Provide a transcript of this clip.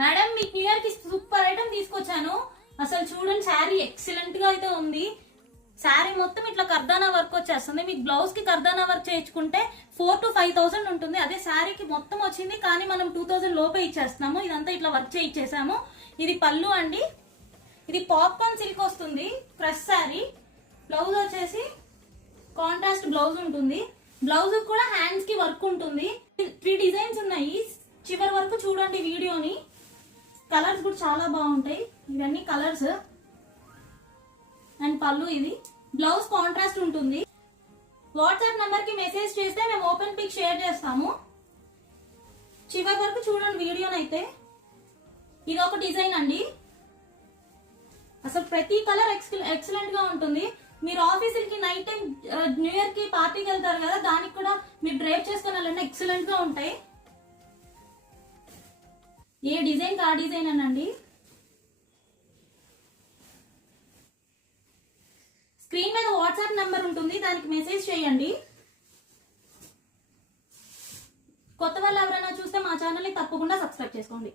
Madam మీకు new year కి super item తీసుకొచ్చాను. అసలు చూడండి, శారీ ఎక్సలెంట్ గా అయితే ఉంది. శారీ మొత్తం ఇట్లా కర్దానా వర్క్ వచ్చేస్తుంది. మీకు బ్లౌజ్ కి కర్దానా వర్క్ చేయించుకుంటే 4,000 to 5,000 ఉంటుంది. అదే శారీకి మొత్తం వచ్చింది, కానీ మనం 2,000 లోపే ఇచ్చేస్తున్నాము. ఇదంతా ఇట్లా వర్క్ చేయించేసాము. ఇది పళ్ళు అండి. ఇది పాప్కార్న్ సిల్క్ వస్తుంది, క్రష్ శారీ. బ్లౌజ్ వచ్చేసి కాంట్రాస్ట్ బ్లౌజ్ ఉంటుంది. బ్లౌజ్ కూడా హ్యాండ్స్ కి వర్క్ ఉంటుంది. 3 డిజైన్స్ ఉన్నాయి. చివరి వరకు చూడండి వీడియోని. కలర్స్ కూడా చాలా బాగుంటాయి. ఇవన్నీ కలర్స్. అండ్ పళ్ళు ఇది. బ్లౌజ్ కాంట్రాస్ట్ ఉంటుంది. వాట్సాప్ నంబర్ కి మెసేజ్ చేస్తే మేము ఓపెన్ పిక్ షేర్ చేస్తాము. చివరి వరకు చూడండి వీడియోనైతే. ఇది ఒక డిజైన్ అండి. అసలు ప్రతి కలర్ ఎక్సలెంట్ గా ఉంటుంది. మీరు ఆఫీసులకి నైట్ టైం న్యూ ఇయర్ కి పార్టీకి వెళ్తారు కదా, దానికి కూడా మీరు డ్రైవ్ చేసుకుని వెళ్ళండి, ఎక్సలెంట్ గా ఉంటాయి. ఏ డిజైన్ కా డిజైన్ అనండి. స్క్రీన్ మీద వాట్సాప్ నంబర్ ఉంటుంది, దానికి మెసేజ్ చేయండి. కొత్త వాళ్ళు ఎవరైనా చూస్తే మా ఛానల్ ని తప్పకుండా సబ్స్క్రైబ్ చేసుకోండి.